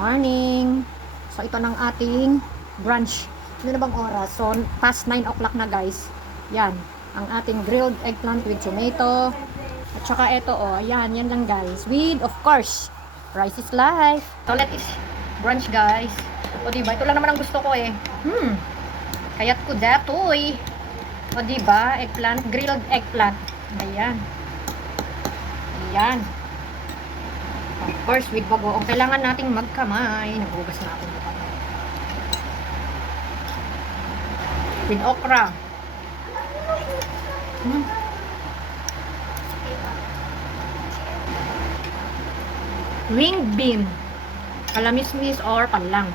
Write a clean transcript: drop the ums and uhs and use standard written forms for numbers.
morning. So, ito ng ating brunch. Ano na bang oras? So, past 9 o'clock na guys. Yan. Ang ating grilled eggplant with tomato. At saka ito, oh. Yan. Yan lang guys. With, of course, rice is life. So, let's eat brunch guys. O, diba? Ito lang naman ang gusto ko eh. Kaya't ko datoy. O, diba? Eggplant. Grilled eggplant. Ayan. Ayan. Of course, with bagoong. Kailangan nating magkamay. Nagugas na ako. With okra. Winged bean. Kalamismis or panlang.